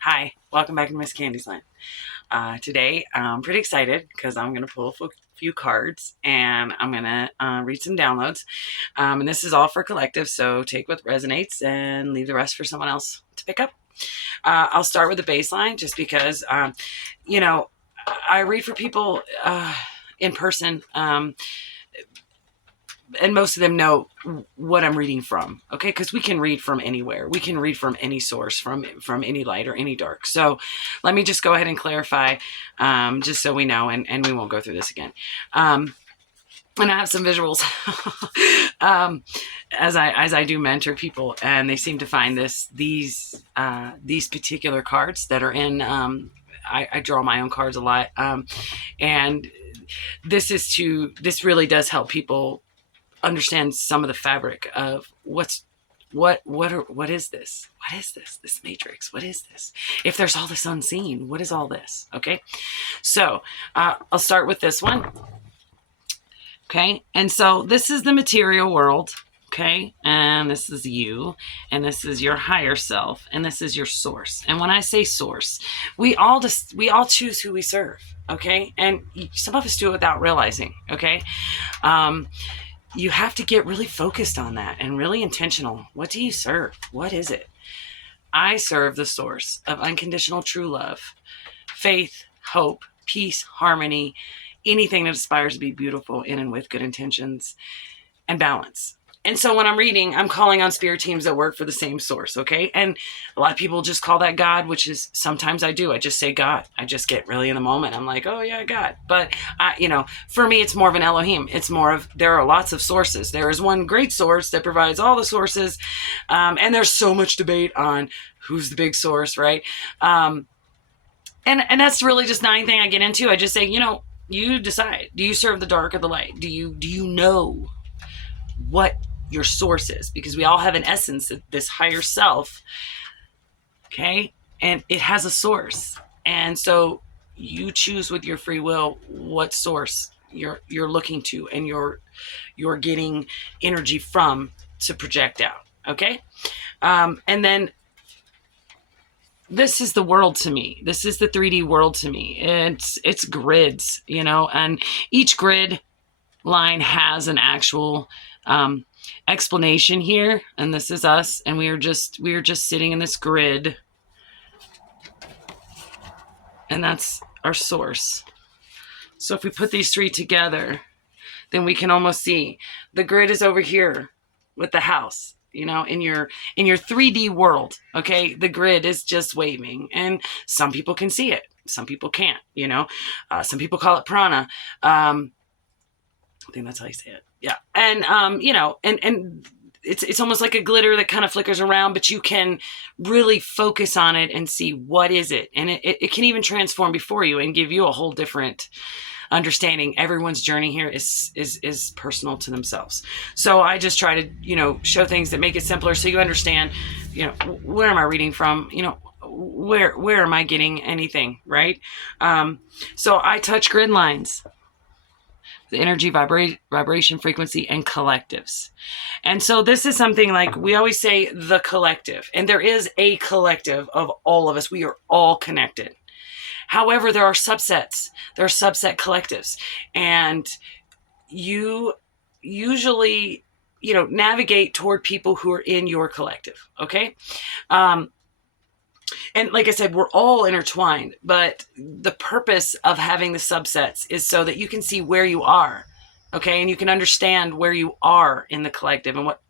Hi, welcome back to Miss Candy's Land. Today I'm pretty excited because I'm going to pull a few cards and I'm going to read some downloads. And this is all for collective, so take what resonates and leave the rest for someone else to pick up. I'll start with the baseline just because, you know, I read for people in person. And most of them know what I'm reading from, okay? Because we can read from anywhere. We can read from any source, from any light or any dark. So let me just go ahead and clarify, just so we know, and we won't go through this again. And I have some visuals as I do mentor people, and they seem to find these particular cards that are in. I draw my own cards a lot, and this really does help people understand some of the fabric of what is this? What is this matrix? What is this? If there's all this unseen, what is all this? Okay, so I'll start with this one. Okay, and so this is the material world. Okay, and this is you, and this is your higher self, and this is your source. And when I say source, we all choose who we serve. Okay, and some of us do it without realizing. Okay. You have to get really focused on that and really intentional. What do you serve? What is it? I serve the source of unconditional true love, faith, hope, peace, harmony, anything that aspires to be beautiful in and with good intentions and balance. And so when I'm reading, I'm calling on spirit teams that work for the same source, okay? And a lot of people just call that God, which is sometimes I do. I just say God. I just get really in the moment. I'm like, oh yeah, God. But, for me, it's more of an Elohim. It's more of, there are lots of sources. There is one great source that provides all the sources. And there's so much debate on who's the big source, right? And that's really just not anything I get into. I just say, you decide. Do you serve the dark or the light? Do you know what your source is? Because we all have an essence, this higher self, okay, and it has a source, and so you choose with your free will what source you're looking to and you're getting energy from to project out. Okay, and then this is the world to me. This is the 3D world to me. It's grids, and each grid line has an actual explanation here, and this is us, and we are just sitting in this grid, and that's our source. So if we put these three together, then we can almost see the grid is over here with the house, in your 3D world. Okay, the grid is just waving, and some people can see it, some people can't. Some people call it prana. I think that's how you say it. Yeah. And, and it's almost like a glitter that kind of flickers around, but you can really focus on it and see what is it. And it can even transform before you and give you a whole different understanding. Everyone's journey here is personal to themselves. So I just try to, show things that make it simpler so you understand, where am I reading from? Where am I getting anything, right? So I touch grid lines, the energy, vibration, frequency, and collectives. And so this is something like we always say the collective, and there is a collective of all of us. We are all connected. However, there are subsets. There are subset collectives, and you usually, navigate toward people who are in your collective. Okay. And like I said, we're all intertwined, but the purpose of having the subsets is so that you can see where you are, okay? And you can understand where you are in the collective and what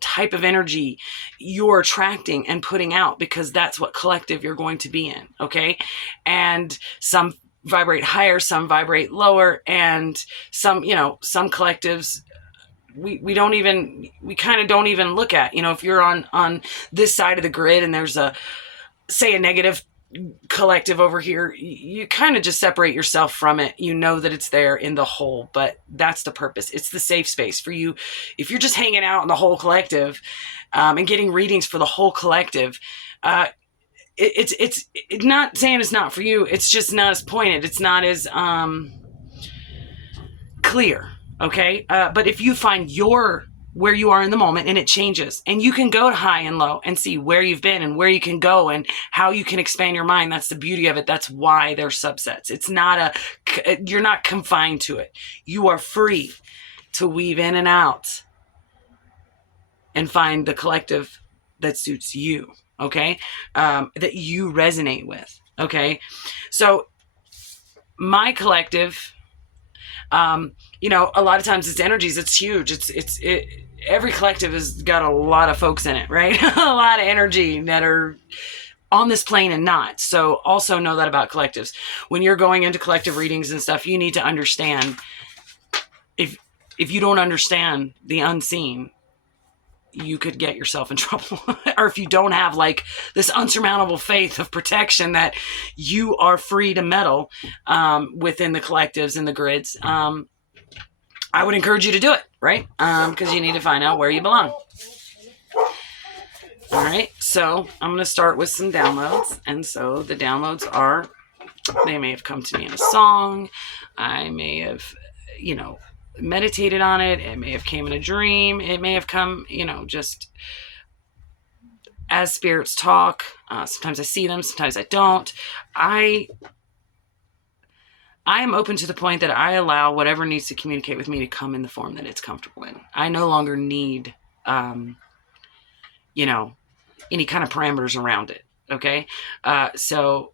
type of energy you're attracting and putting out, because that's what collective you're going to be in, okay? And some vibrate higher, some vibrate lower, and some collectives we kind of don't even look at. If you're on this side of the grid and there's a negative collective over here, you kind of just separate yourself from it. That it's there in the whole, but that's the purpose. It's the safe space for you. If you're just hanging out in the whole collective and getting readings for the whole collective, it's not saying it's not for you. It's just not as pointed. It's not as clear. Okay. But if you find your where you are in the moment, and it changes, and you can go to high and low and see where you've been and where you can go and how you can expand your mind. That's the beauty of it. That's why they're subsets. It's not you're not confined to it. You are free to weave in and out and find the collective that suits you. Okay. That you resonate with. Okay. So my collective, a lot of times it's energies. It's huge. Every collective has got a lot of folks in it, right? A lot of energy that are on this plane and not. So also know that about collectives. When you're going into collective readings and stuff, you need to understand, if you don't understand the unseen, you could get yourself in trouble. Or if you don't have like this unsurmountable faith of protection that you are free to meddle within the collectives and the grids, I would encourage you to do it, right? Because you need to find out where you belong. All right, so I'm going to start with some downloads. And so the downloads are, they may have come to me in a song. I may have, meditated on it. It may have came in a dream. It may have come, just as spirits talk. Sometimes I see them, sometimes I don't. I am open to the point that I allow whatever needs to communicate with me to come in the form that it's comfortable in. I no longer need, any kind of parameters around it. Okay. So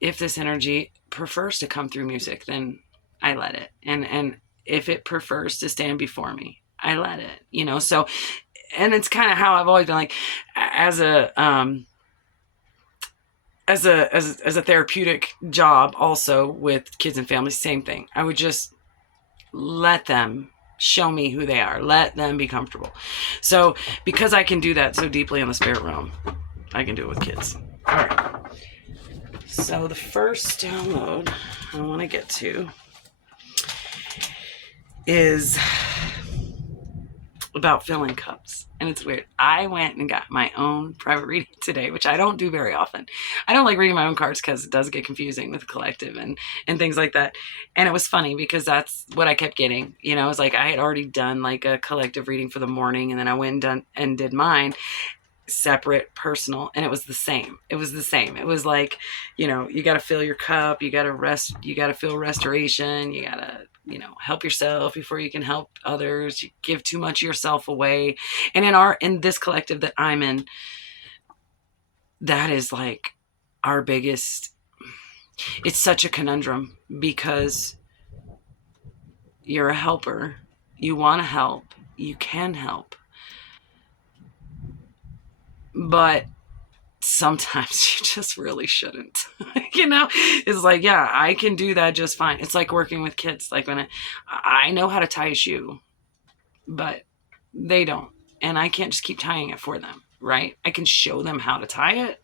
if this energy prefers to come through music, then I let it. And if it prefers to stand before me, I let it, so, and it's kind of how I've always been, like, as a therapeutic job also with kids and families, same thing. I would just let them show me who they are. Let them be comfortable. So because I can do that so deeply in the spirit realm, I can do it with kids. All right. So the first download I want to get to is about filling cups. And it's weird. I went and got my own private reading today, which I don't do very often. I don't like reading my own cards because it does get confusing with the collective and things like that. And it was funny because that's what I kept getting. It was like I had already done like a collective reading for the morning, and then I went and did mine separate, personal, and it was the same. It was like, you got to fill your cup, you got to rest, you got to feel restoration, you got to help yourself before you can help others. You give too much of yourself away. And in this collective that I'm in, that is like our biggest, it's such a conundrum, because you're a helper. You want to help. You can help. But sometimes you just really shouldn't. It's like, yeah, I can do that just fine. It's like working with kids. Like when I know how to tie a shoe, but they don't. And I can't just keep tying it for them, right? I can show them how to tie it.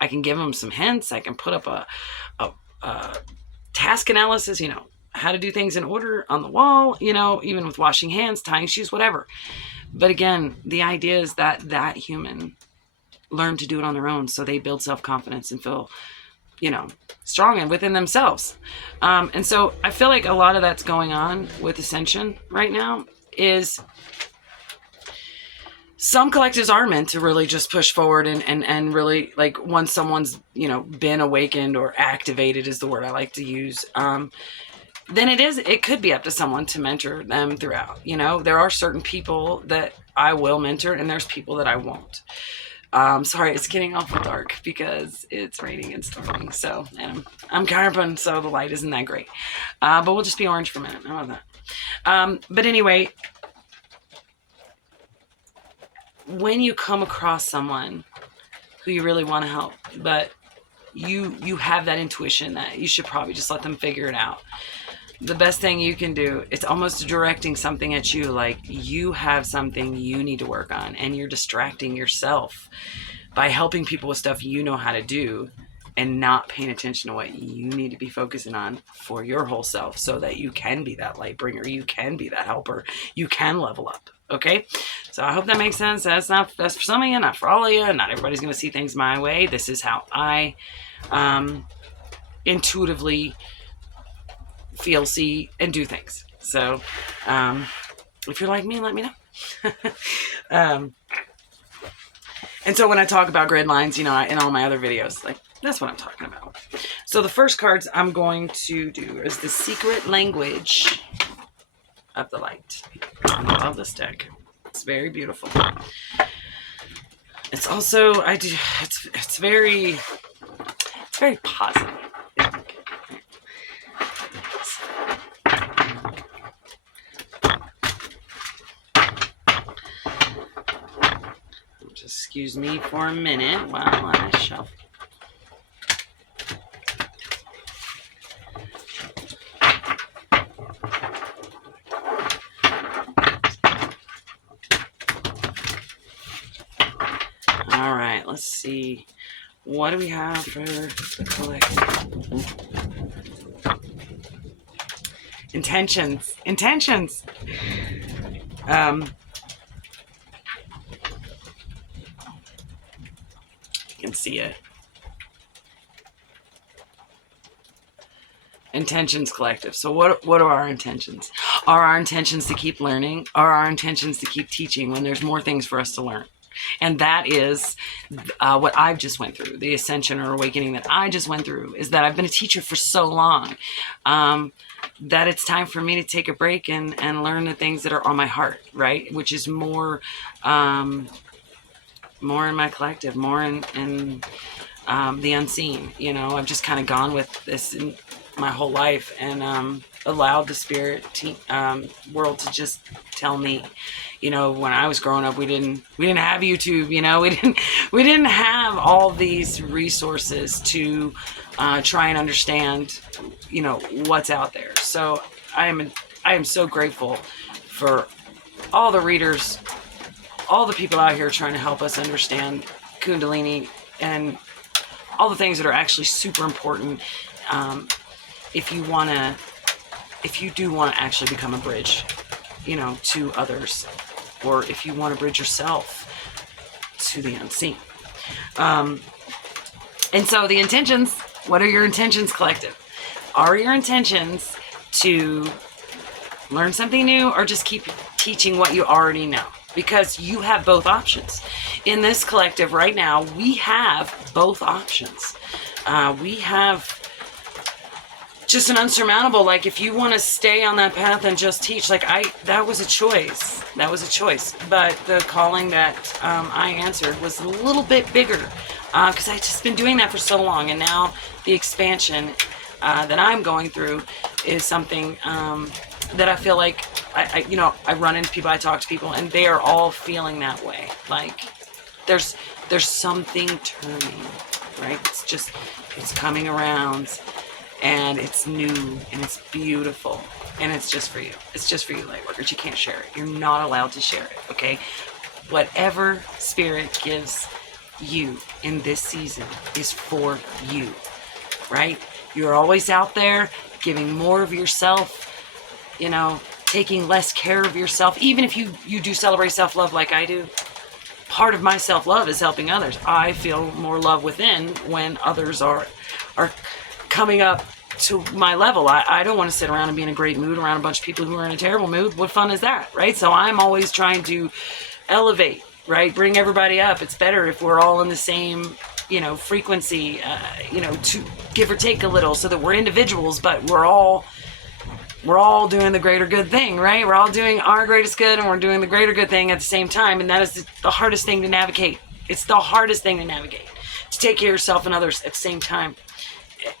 I can give them some hints. I can put up a task analysis, how to do things in order on the wall, even with washing hands, tying shoes, whatever. But again, the idea is that human learn to do it on their own, so they build self-confidence and feel, strong and within themselves. And so I feel like a lot of that's going on with Ascension right now. Is some collectives are meant to really just push forward and really, like, once someone's, been awakened or activated is the word I like to use, then it could be up to someone to mentor them throughout. There are certain people that I will mentor, and there's people that I won't. Sorry, it's getting awful dark because it's raining and storming. So, and I'm carbon, so the light isn't that great. But we'll just be orange for a minute. How about that? But anyway, when you come across someone who you really want to help, but you have that intuition that you should probably just let them figure it out, the best thing you can do, it's almost directing something at you, like you have something you need to work on, and you're distracting yourself by helping people with stuff you know how to do and not paying attention to what you need to be focusing on for your whole self, so that you can be that light bringer, you can be that helper, you can level up. Okay, so I hope that makes sense. That's for some of you, not for all of you. Not everybody's going to see things my way. This is how I intuitively feel, see, and do things. So if you're like me, let me know. And so when I talk about grid lines, in all my other videos, like, that's what I'm talking about. So the first cards I'm going to do is the Secret Language of the Light. I love this deck. It's very beautiful. It's also, it's very positive. Just excuse me for a minute while I shuffle. All right, let's see. What do we have for the collective? Intentions. You can see it. Intentions collective. So what are our intentions? Are our intentions to keep learning? Are our intentions to keep teaching when there's more things for us to learn? And that is what I've just went through. The ascension or awakening that I just went through is that I've been a teacher for so long that it's time for me to take a break and learn the things that are on my heart, right? Which is more in my collective, more in the unseen. I've just kind of gone with this in my whole life and allowed the spirit world to just tell me. When I was growing up, we didn't have YouTube. We didn't have all these resources to try and understand what's out there. So I am so grateful for all the readers, all the people out here trying to help us understand Kundalini and all the things that are actually super important if you do want to actually become a bridge to others, or if you want to bridge yourself to the unseen. And so the intentions, what are your intentions, collective? Are your intentions to learn something new or just keep teaching what you already know? Because you have both options. In this collective right now, we have both options. We have just an unsurmountable, like, if you want to stay on that path and just teach, that was a choice. But the calling that I answered was a little bit bigger because I've just been doing that for so long. And now the expansion that I'm going through is something that I feel like I run into people, I talk to people, and they are all feeling that way. Like there's something turning, right? It's coming around, and it's new, and it's beautiful, and it's just for you. It's just for you, lightworkers. You can't share it. You're not allowed to share it, okay? Whatever spirit gives you in this season is for you, right? You're always out there giving more of yourself, taking less care of yourself. Even if you do celebrate self-love like I do, part of my self-love is helping others. I feel more love within when others are coming up to my level. I don't want to sit around and be in a great mood around a bunch of people who are in a terrible mood. What fun is that, right? So I'm always trying to elevate, right? Bring everybody up. It's better if we're all in the same, frequency, to give or take a little, so that we're individuals, but we're all doing the greater good thing, right? We're all doing our greatest good, and we're doing the greater good thing at the same time. And that is the hardest thing to navigate. It's the hardest thing to navigate, to take care of yourself and others at the same time.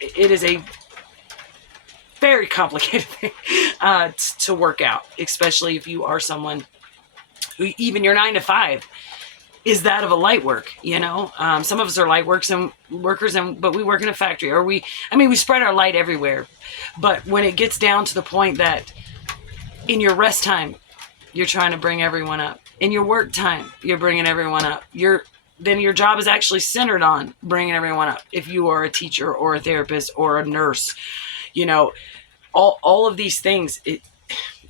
It is a very complicated thing to work out, especially if you are someone who, even your 9 to 5 is that of a light work. Some of us are light workers, but we work in a factory, or we spread our light everywhere. But when it gets down to the point that in your rest time, you're trying to bring everyone up, in your work time, you're bringing everyone up, then your job is actually centered on bringing everyone up. If you are a teacher or a therapist or a nurse, all of these things,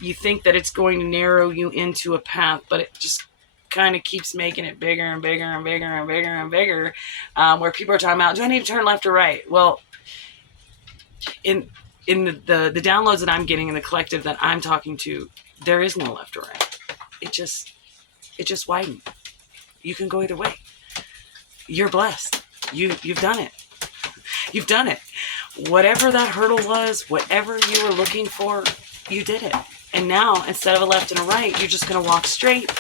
you think that it's going to narrow you into a path, but it just kind of keeps making it bigger and bigger and bigger and bigger and bigger, where people are talking about, do I need to turn left or right? Well, in the downloads that I'm getting in the collective that I'm talking to, there is no left or right. It just widened. You can go either way. You're blessed. You've done it. You've done it. Whatever that hurdle was, whatever you were looking for, you did it. And now, instead of a left and a right, you're just going to walk straight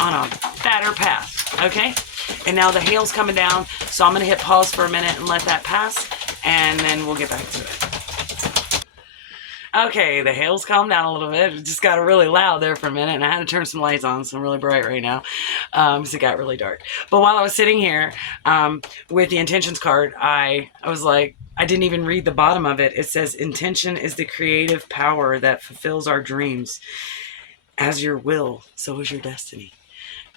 on a fatter path, okay? And now the hail's coming down, so I'm going to hit pause for a minute and let that pass, and then we'll get back to it. Okay, the hail's calmed down a little bit. It just got really loud there for a minute, and I had to turn some lights on, so I'm really bright right now, because it got really dark. But while I was sitting here with the intentions card, I was like, I didn't even read the bottom of it. It says, intention is the creative power that fulfills our dreams. As your will, so is your destiny,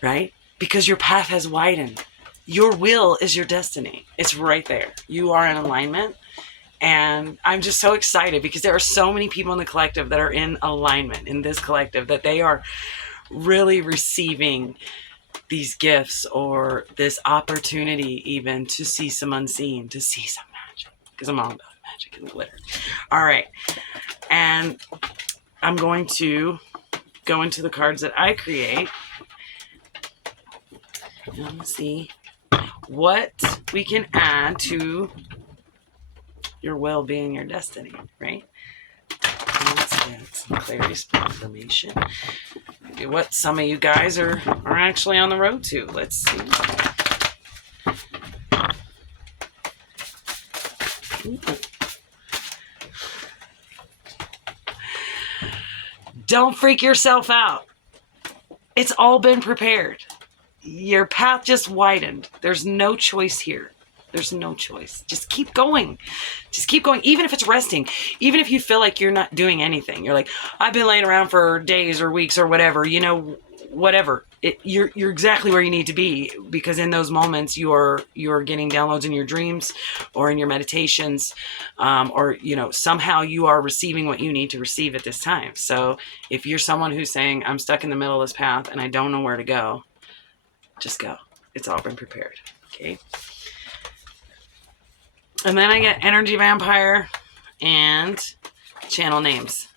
right? Because your path has widened. Your will is your destiny. It's right there. You are in alignment. And I'm just so excited because there are so many people in the collective that are in alignment in this collective, that they are really receiving these gifts or this opportunity even to see some unseen, to see some magic, because I'm all about magic and glitter. All right. And I'm going to go into the cards that I create and see what we can add to your will being your destiny, right? Let's get some clarity, some information. Maybe what some of you guys are actually on the road to. Let's see. Ooh. Don't freak yourself out. It's all been prepared. Your path just widened. There's no choice here. There's no choice. Just keep going. Just keep going. Even if it's resting, even if you feel like you're not doing anything, you're like, I've been laying around for days or weeks or whatever, you know, whatever. You're exactly where you need to be, because in those moments you're getting downloads in your dreams or in your meditations, or, you know, somehow you are receiving what you need to receive at this time. So if you're someone who's saying, I'm stuck in the middle of this path and I don't know where to go, just go. It's all been prepared. Okay. And then I get Energy Vampire and Channel Names.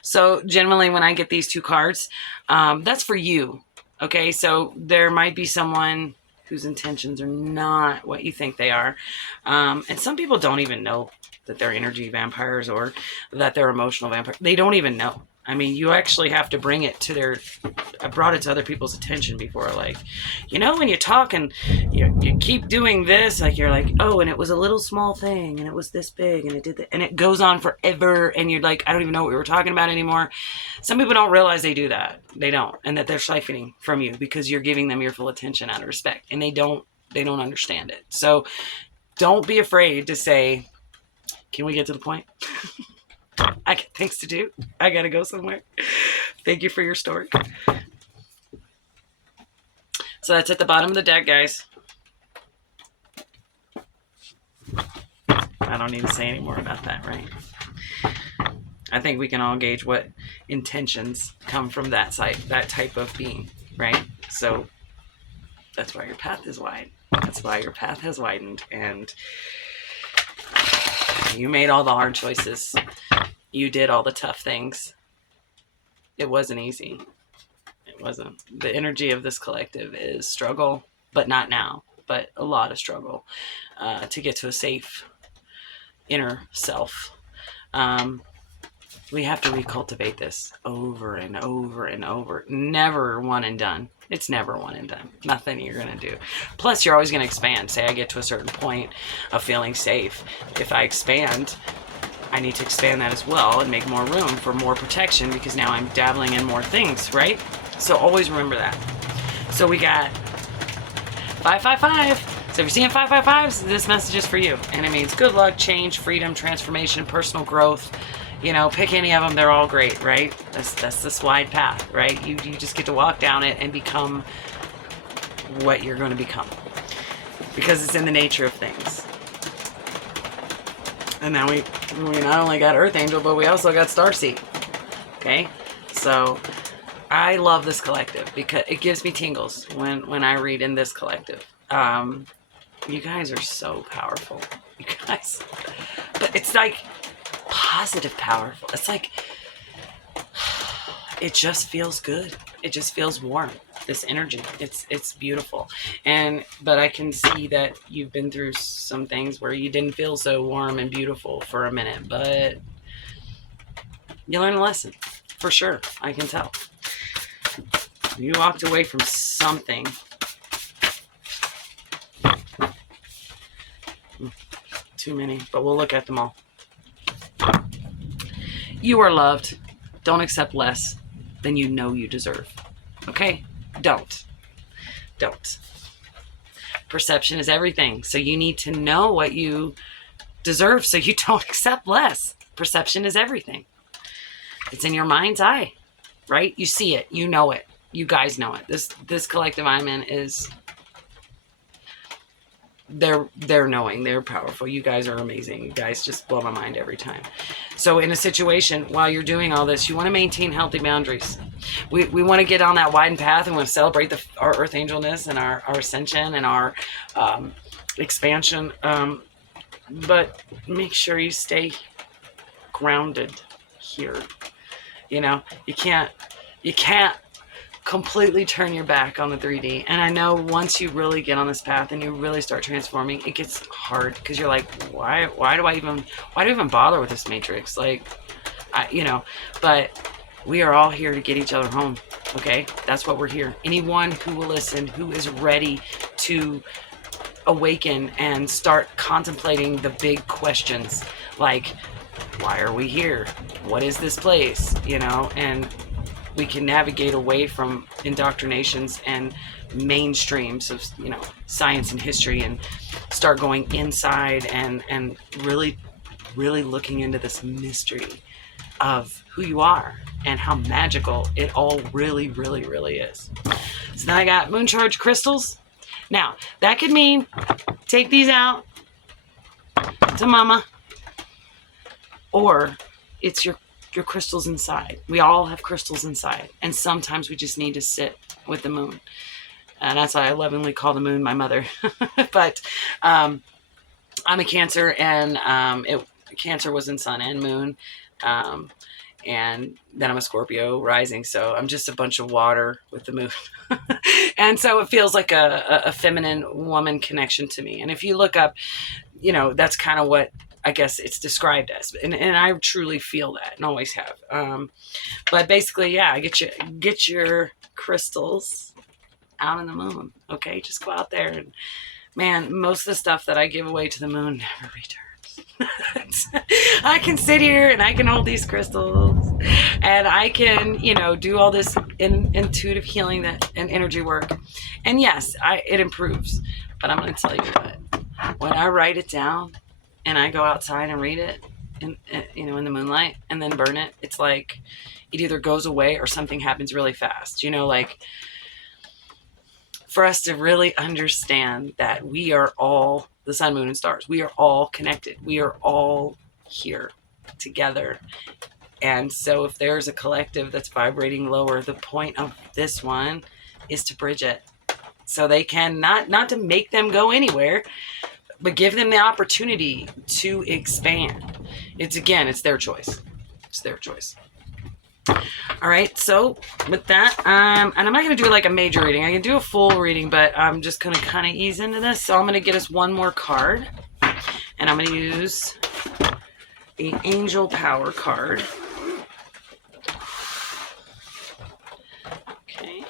So generally when I get these two cards, that's for you. Okay, so there might be someone whose intentions are not what you think they are. And some people don't even know that they're energy vampires or that they're emotional vampires. They don't even know. I mean, you actually have to bring it to their... I brought it to other people's attention before, like, you know, when you talk and you keep doing this, like, you're like, oh, and it was a little small thing, and it was this big, and it did that, and it goes on forever, and you're like, I don't even know what we were talking about anymore. Some people don't realize they do that. They don't, and that they're siphoning from you because you're giving them your full attention out of respect, and they don't understand it. So don't be afraid to say, can we get to the point? I got things to do. I gotta go somewhere. Thank you for your story. So that's at the bottom of the deck, guys. I don't need to say any more about that, right? I think we can all gauge what intentions come from that side, that type of being, right? So that's why your path is wide. That's why your path has widened, and you made all the hard choices. You did all the tough things. It wasn't easy. It wasn't. The energy of this collective is struggle, but not now, but a lot of struggle to get to a safe inner self. We have to recultivate this over and over and over. Never one and done. It's never one and done. Nothing you're going to do. Plus, you're always going to expand. Say I get to a certain point of feeling safe. If I expand, I need to expand that as well and make more room for more protection, because now I'm dabbling in more things, right? So always remember that. So we got 555. So if you're seeing 555s, this message is for you. And it means good luck, change, freedom, transformation, personal growth. You know, pick any of them. They're all great, right? That's this wide path, right? You just get to walk down it and become what you're going to become, because it's in the nature of things. And now we not only got Earth Angel, but we also got Starseed. Okay? So I love this collective because it gives me tingles when I read in this collective. You guys are so powerful. You guys. But it's like positive powerful. It's like, it just feels good. It just feels warm. this energy. It's beautiful. But I can see that you've been through some things where you didn't feel so warm and beautiful for a minute, but you learned a lesson for sure. I can tell. You walked away from something. Too many, but we'll look at them all. You are loved. Don't accept less than you know you deserve. Okay? Don't. Perception is everything. So you need to know what you deserve so you don't accept less. Perception is everything. It's in your mind's eye, right? You see it. You know it. You guys know it. This collective I'm in is... They're knowing. They're powerful. You guys are amazing. You guys just blow my mind every time. So in a situation, while you're doing all this, you want to maintain healthy boundaries. We want to get on that widened path and want to celebrate our earth angelness and our ascension and our expansion. But make sure you stay grounded here. You know, you can't completely turn your back on the 3D. And I know once you really get on this path and you really start transforming, it gets hard because you're like, why do I even bother with this matrix? Like, but we are all here to get each other home. Okay. That's what we're here. Anyone who will listen, who is ready to awaken and start contemplating the big questions, like, why are we here? What is this place? And we can navigate away from indoctrinations and mainstreams of, science and history and start going inside and really, really looking into this mystery of who you are and how magical it all really, really, really is. So now I got moon charge crystals. Now, that could mean take these out to mama, or it's your crystals inside. We all have crystals inside, and sometimes we just need to sit with the moon, and that's why I lovingly call the moon my mother. But I'm a Cancer, and Cancer was in sun and moon, and then I'm a Scorpio rising, so I'm just a bunch of water with the moon. And so it feels like a feminine woman connection to me. And if you look up, that's kind of what I guess it's described as, and I truly feel that and always have. But basically, yeah, get your crystals out in the moon. Okay, just go out there, and man, most of the stuff that I give away to the moon never returns. I can sit here and I can hold these crystals, and I can, do all this intuitive healing and energy work. And yes, it improves. But I'm going to tell you what, when I write it down and I go outside and read it, in the moonlight, and then burn it, it's like it either goes away or something happens really fast. Like, for us to really understand that we are all the sun, moon, and stars. We are all connected. We are all here together. And so if there's a collective that's vibrating lower, the point of this one is to bridge it. So they can not to make them go anywhere, but give them the opportunity to expand. It's their choice. It's their choice. All right, so with that, and I'm not going to do like a major reading. I can do a full reading, but I'm just going to kind of ease into this. So I'm going to get us one more card, and I'm going to use the Angel Power card. Okay,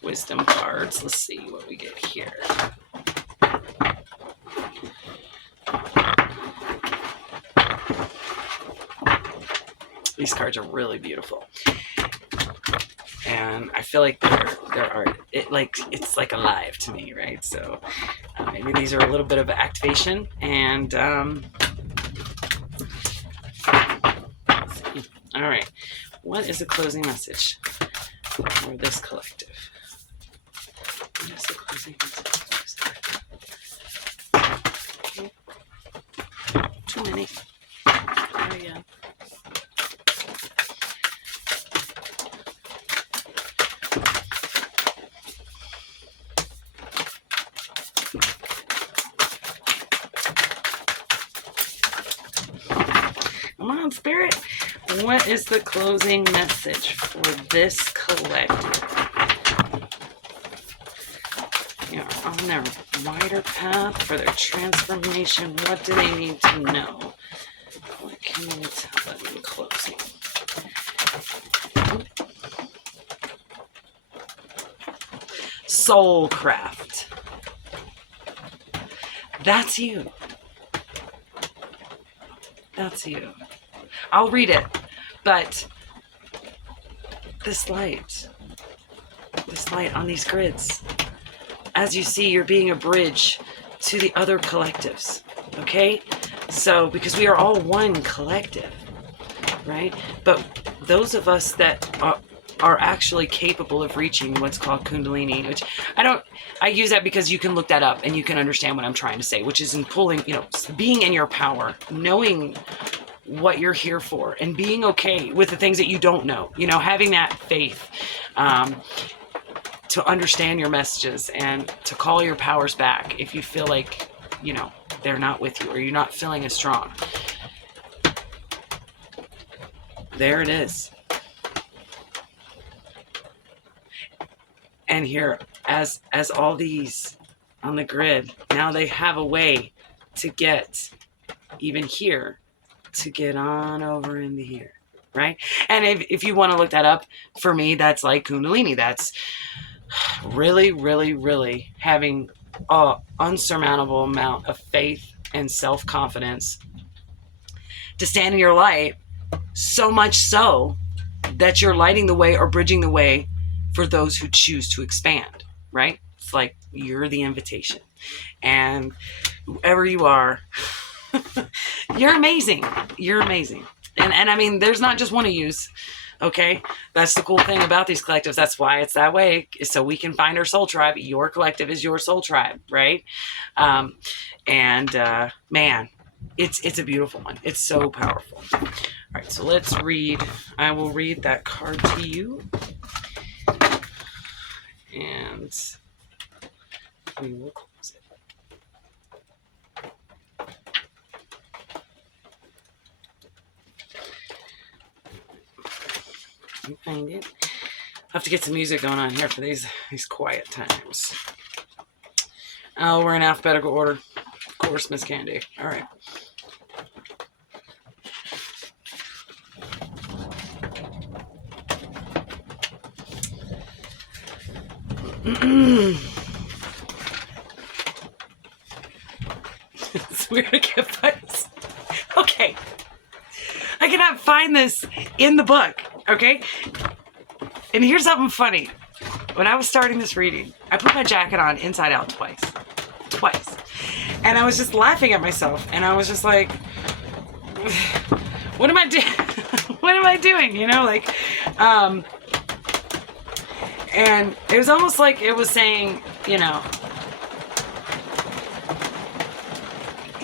Wisdom cards. Let's see what we get here. These cards are really beautiful, and I feel like they're art. It's like alive to me, right? So maybe these are a little bit of activation, and let's see. All right, what is the closing message for this collective? What is the closing message for this collective? Okay. Too many. There we go. Come on, Spirit. What is the closing message for this collective? on their wider path for their transformation. What do they need to know? What can you tell them in closing? Soulcraft. That's you. That's you. I'll read it, but this light on these grids, as you see, you're being a bridge to the other collectives, okay? So, because we are all one collective, right? But those of us that are actually capable of reaching what's called Kundalini, which I use that because you can look that up and you can understand what I'm trying to say, which is in pulling, being in your power, knowing what you're here for, and being okay with the things that you don't know, having that faith, to understand your messages and to call your powers back if you feel like, they're not with you or you're not feeling as strong. There it is. And here, as all these on the grid, now they have a way to get even here, to get on over into here, right? And if you want to look that up, for me, that's like Kundalini. That's really, really, really having an unsurmountable amount of faith and self-confidence to stand in your light, so much so that you're lighting the way or bridging the way for those who choose to expand, right? It's like you're the invitation. And whoever you are, you're amazing. You're amazing. And I mean, there's not just one of yous, okay? That's the cool thing about these collectives. That's why it's that way, so we can find our soul tribe. Your collective is your soul tribe, right? Man, it's a beautiful one. It's so powerful. All right, so let's read. I will read that card to you. And we will close it. You find it. I have to get some music going on here for these quiet times. Oh, we're in alphabetical order. Of course, Miss Candy. All right. It's weird I can't find this. Okay. I cannot find this in the book, okay? And here's something funny. When I was starting this reading, I put my jacket on inside out twice. And I was just laughing at myself. And I was just like, what am I doing? What am I doing? And it was almost like it was saying,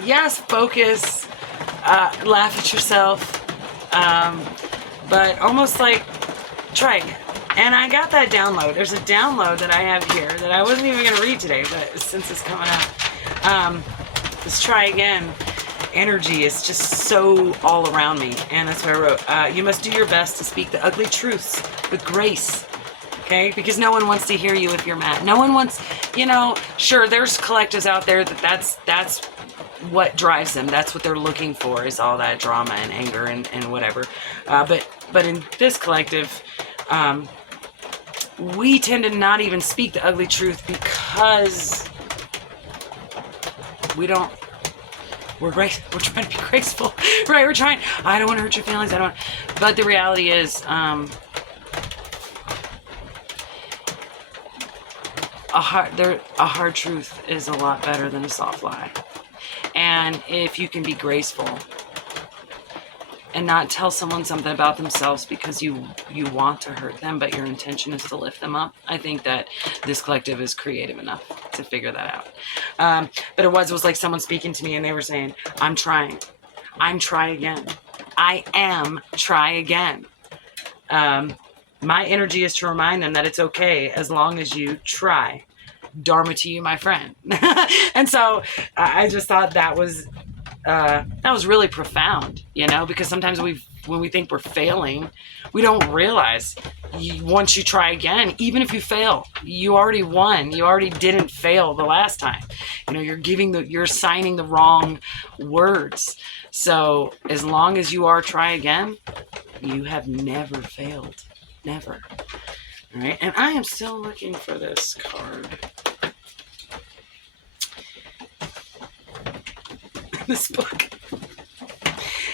yes, focus, laugh at yourself, but almost like try again. And I got that download. There's a download that I have here that I wasn't even going to read today, but since it's coming up, this try again energy is just so all around me. And that's what I wrote. You must do your best to speak the ugly truths with grace. Okay, because no one wants to hear you if you're mad. No one wants, sure, there's collectives out there that's what drives them. That's what they're looking for, is all that drama and anger and whatever. But in this collective, we tend to not even speak the ugly truth because we're trying to be graceful, right? We're trying, I don't want to hurt your feelings. But the reality is, a hard truth is a lot better than a soft lie. And if you can be graceful and not tell someone something about themselves because you want to hurt them, but your intention is to lift them up, I think that this collective is creative enough to figure that out. But it was like someone speaking to me and they were saying, I'm trying again. I am try again. My energy is to remind them that it's okay as long as you try. Dharma to you, my friend. And so I just thought that was really profound, because sometimes when we think we're failing, we don't realize once you try again, even if you fail, you already won. You already didn't fail the last time. You know, you're signing the wrong words. So as long as you are try again, you have never failed. Never. All right. And I am still looking for this card. This book.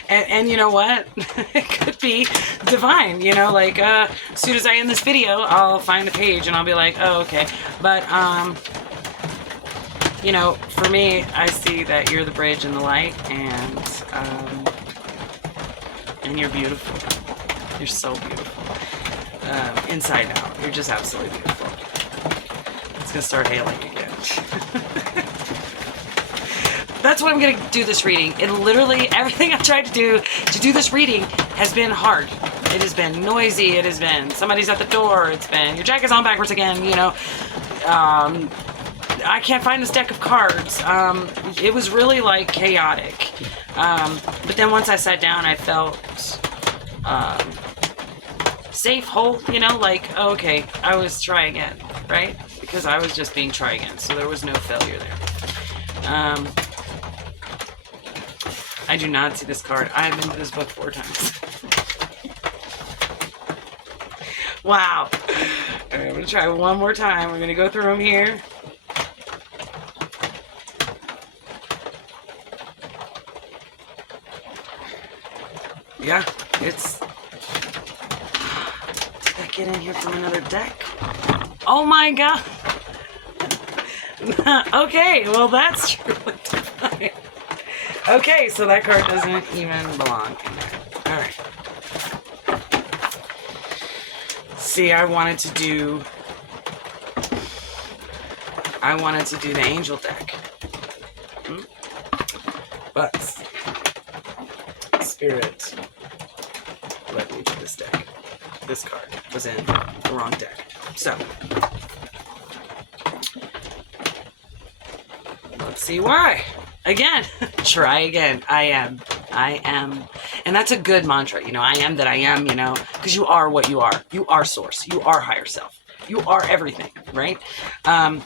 And you know what? It could be divine, you know, like, as soon as I end this video, I'll find the page and I'll be like, oh, okay. But, you know, for me, I see that you're the bridge and the light, and you're beautiful. You're so beautiful. Inside out. You're just absolutely beautiful. It's going to start hailing again. That's why I'm going to do this reading. It literally, everything I've tried to do this reading has been hard. It has been noisy. It has been somebody's at the door. It's been your jacket's on backwards again, you know. I can't find this deck of cards. It was really like chaotic. But then once I sat down, I felt safe, whole, you know, like, oh, okay, I was try again, right? Because I was just being try again. So there was no failure there. I do not see this card. I've been to this book 4 times. Wow. All right, I'm going to try one more time. We're going to go through them here. Yeah, it's... Did that get in here from another deck? Oh my god! Okay, well that's truly divine. Okay, so that card doesn't even belong in there. Alright. See, I wanted to do the angel deck. But Spirit led me to this deck. This card was in the wrong deck. So let's see why. Again, try again. I am. And that's a good mantra, you know, I am that I am, you know, because you are what you are. You are source. You are higher self. You are everything, right? And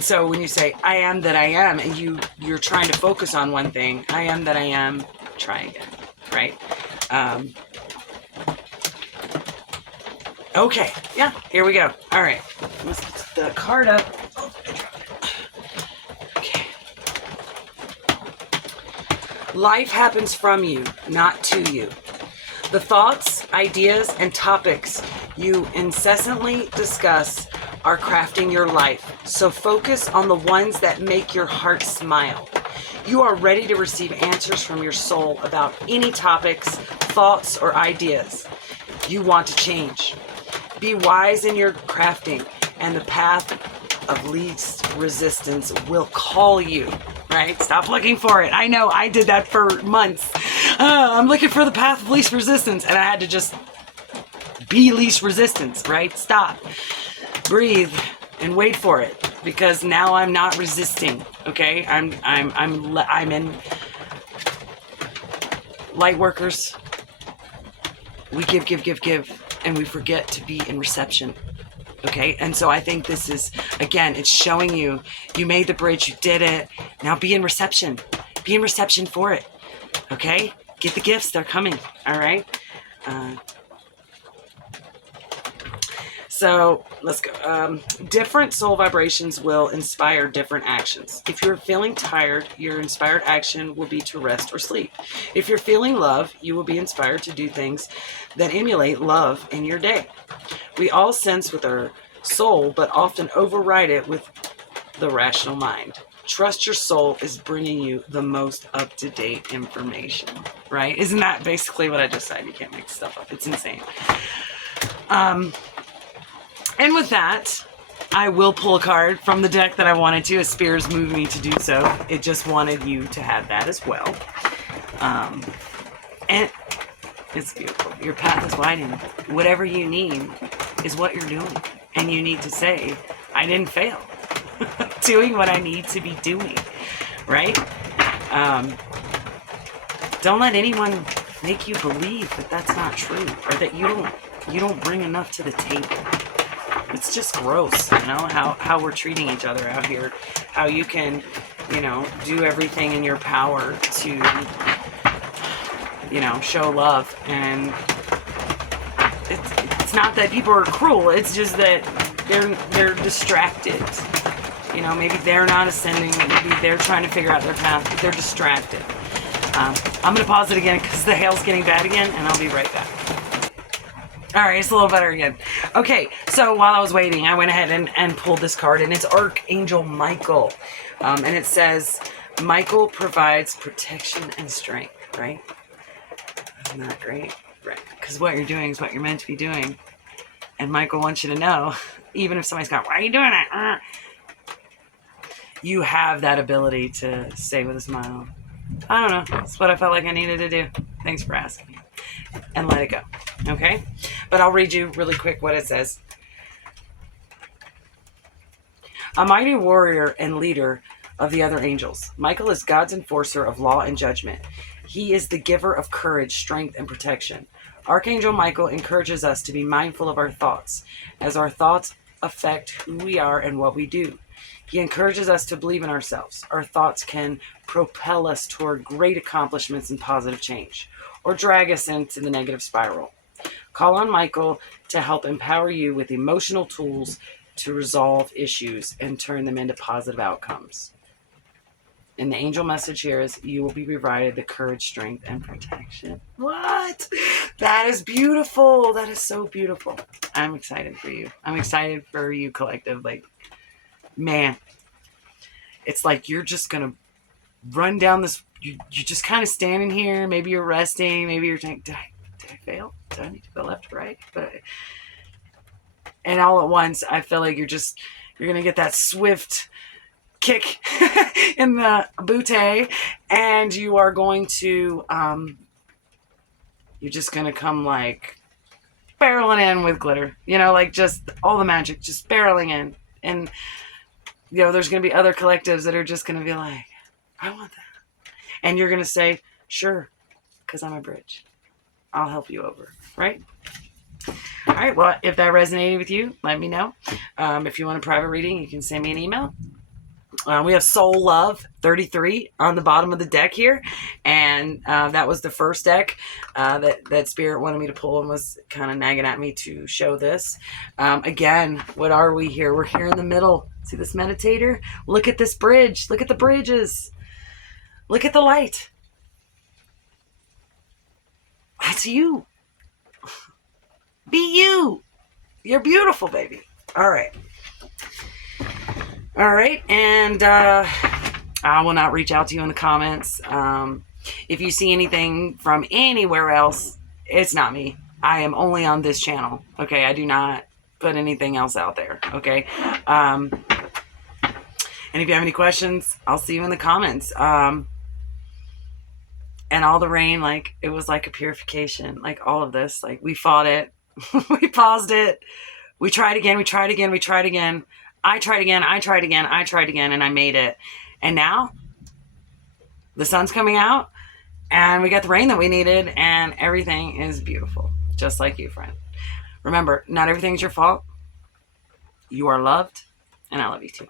so when you say, I am that I am, and you're trying to focus on one thing, I am that I am, try again, right? Okay, yeah, here we go. All right, let's get the card up. Oh, I dropped it. Okay. Life happens from you, not to you. The thoughts, ideas, and topics you incessantly discuss are crafting your life, so focus on the ones that make your heart smile. You are ready to receive answers from your soul about any topics, thoughts, or ideas you want to change. Be wise in your crafting, and the path of least resistance will call you, right? Stop looking for it. I know, I did that for months. I'm looking for the path of least resistance, and I had to just be least resistance, right? Stop. Breathe and wait for it, because now I'm not resisting. Okay, I'm in light workers. We give, and we forget to be in reception. Okay, and so I think this is, again, it's showing you made the bridge, you did it. Now be in reception. Be in reception for it. Okay, get the gifts, they're coming. All right. So let's go. Different soul vibrations will inspire different actions. If you're feeling tired, your inspired action will be to rest or sleep. If you're feeling love, you will be inspired to do things that emulate love in your day. We all sense with our soul, but often override it with the rational mind. Trust your soul is bringing you the most up-to-date information, right? Isn't that basically what I just said? You can't make stuff up. It's insane. And with that, I will pull a card from the deck that I wanted to, as Spirits moved me to do so. It just wanted you to have that as well. And it's beautiful. Your path is widened. Whatever you need is what you're doing. And you need to say, I didn't fail. Doing what I need to be doing. Right? Don't let anyone make you believe that that's not true, or that you don't bring enough to the table. It's just gross, how we're treating each other out here. How you can, do everything in your power to, show love. And it's not that people are cruel. It's just that they're distracted. Maybe they're not ascending. Maybe they're trying to figure out their path. But they're distracted. I'm going to pause it again because the hail's getting bad again, and I'll be right back. All right, it's a little better again. Okay, so while I was waiting, I went ahead and pulled this card, and it's Archangel Michael. And it says, Michael provides protection and strength, right? Isn't that great? Right. Because what you're doing is what you're meant to be doing. And Michael wants you to know, even if somebody's got, why are you doing that? You have that ability to say with a smile, I don't know. That's what I felt like I needed to do. Thanks for asking. And let it go. Okay? But I'll read you really quick what it says. A mighty warrior and leader of the other angels. Michael is God's enforcer of law and judgment. He is the giver of courage, strength, and protection. Archangel Michael encourages us to be mindful of our thoughts, as our thoughts affect who we are and what we do. He encourages us to believe in ourselves. Our thoughts can propel us toward great accomplishments and positive change, or drag us into the negative spiral. Call on Michael to help empower you with emotional tools to resolve issues and turn them into positive outcomes. And the angel message here is, you will be provided the courage, strength, and protection. What? That is beautiful. That is so beautiful. I'm excited for you. I'm excited for you, collective. Like, man, it's like you're just going to run down this. You're just kind of standing here. Maybe you're resting. Maybe you're thinking, did I fail? Do I need to go left or right? And all at once, I feel like you're going to get that swift kick in the bootay, and you are going to, you're just going to come like barreling in with glitter, like just all the magic, just barreling in. And, there's going to be other collectives that are just going to be like, I want that. And you're going to say, sure, because I'm a bridge. I'll help you over, right? All right, well, if that resonated with you, let me know. If you want a private reading, you can send me an email. We have Soul Love 33 on the bottom of the deck here. And that was the first deck that Spirit wanted me to pull and was kind of nagging at me to show this. Again, what are we here? We're here in the middle. See this meditator? Look at this bridge. Look at the bridges. Look at the light. That's you. Be you. You're beautiful, baby. All right. All right, and I will not reach out to you in the comments. If you see anything from anywhere else, it's not me. I am only on this channel, okay? I do not put anything else out there, okay? And if you have any questions, I'll see you in the comments. And all the rain, like, it was like a purification. Like, all of this, like, we fought it. We paused it. We tried again, we tried again, we tried again. I tried again, I tried again, I tried again, and I made it. And now, the sun's coming out, and we got the rain that we needed, and everything is beautiful. Just like you, friend. Remember, not everything's your fault. You are loved, and I love you too.